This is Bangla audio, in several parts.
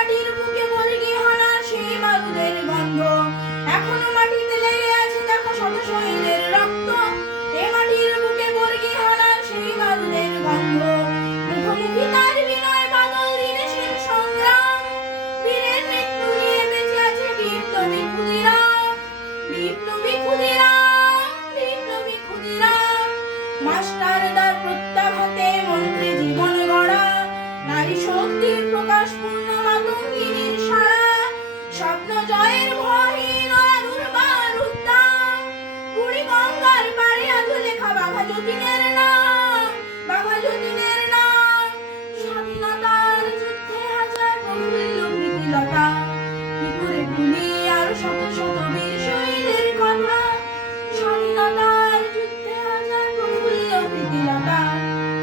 মাটির বুকে বর্গি হানা সেই বারুদের গন্ধ, এখনো মাটিতে লেগে আছে দেখো শত শহীদের রক্ত। এ মাটির বুকে বর্গি হানা সেই বারুদের গন্ধ, মুখোমুখি তার বিনয় বাদল দিনেশের সংগ্রাম। বীরের মৃত্যু নিয়ে বেঁচে আছে বিপ্লবী ক্ষুদিরাম, বিপ্লবী ক্ষুদিরাম, বিপ্লবী ক্ষুদিরাম। মাস্টারদার প্রত্যাঘাতে মন্ত্রে জীবন গড়া, নারী শক্তির প্রকাশ পূর্ণ মাতঙ্গিনীর সারা। স্বপ্ন জয়ের ভয়হীন দুর্বার উদ্যান, বুড়ি গঙ্গার পাড়ে আজো লেখা বাঘা যতীনের নাম, বাঘা যতীনের নাম। স্বাধীনতার যুদ্ধে হাজার প্রফুল্ল প্রীতিলতা, কি করে ভুলি আর শত শত বীর শহীদের কথা। স্বাধীনতার যুদ্ধে হাজার প্রফুল্ল প্রীতিলতা,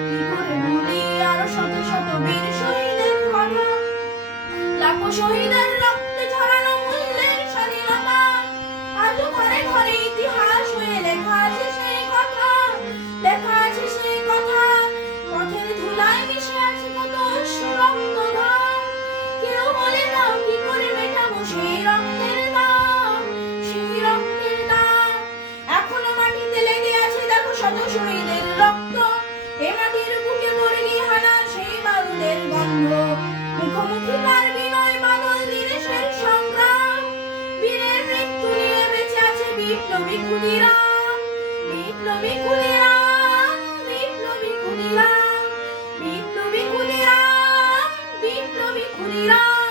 কি করে ভুলি আর শত শত বীর শহীদের কথা। লাখো শহীদের রক্তে ঝরানো মূল্যের স্বাধীনতা, আজও ঘরে ঘরে ইতিহাস হয়ে লেখা আছে সেই কথা, লেখা আছে সেই কথা। পথের ধুলায় মিশে আছে কত অশ্রু রক্ত ঘাম, কেউ বলে দাও কি করে মেটাবো সেই রক্তের দাম, সেই রক্তের দাম। এখনো মাটিতে লেগে আছে দেখো শত শহীদের রক্ত, এ মাটির বুকে বর্গি হানা সেই বারুদের গন্ধ, মুখোমুখি তার বিনয় বাদল দিনেশের সংগ্রাম। বীরের মৃত্যু নিয়ে বেঁচে আছে বিপ্লবী ক্ষুদিরাম, বিপ্লবী ক্ষুদিরাম, বিপ্লবী ক্ষুদিরাম, বিপ্লবী ক্ষুদিরাম, বিপ্লবী ক্ষুদিরাম।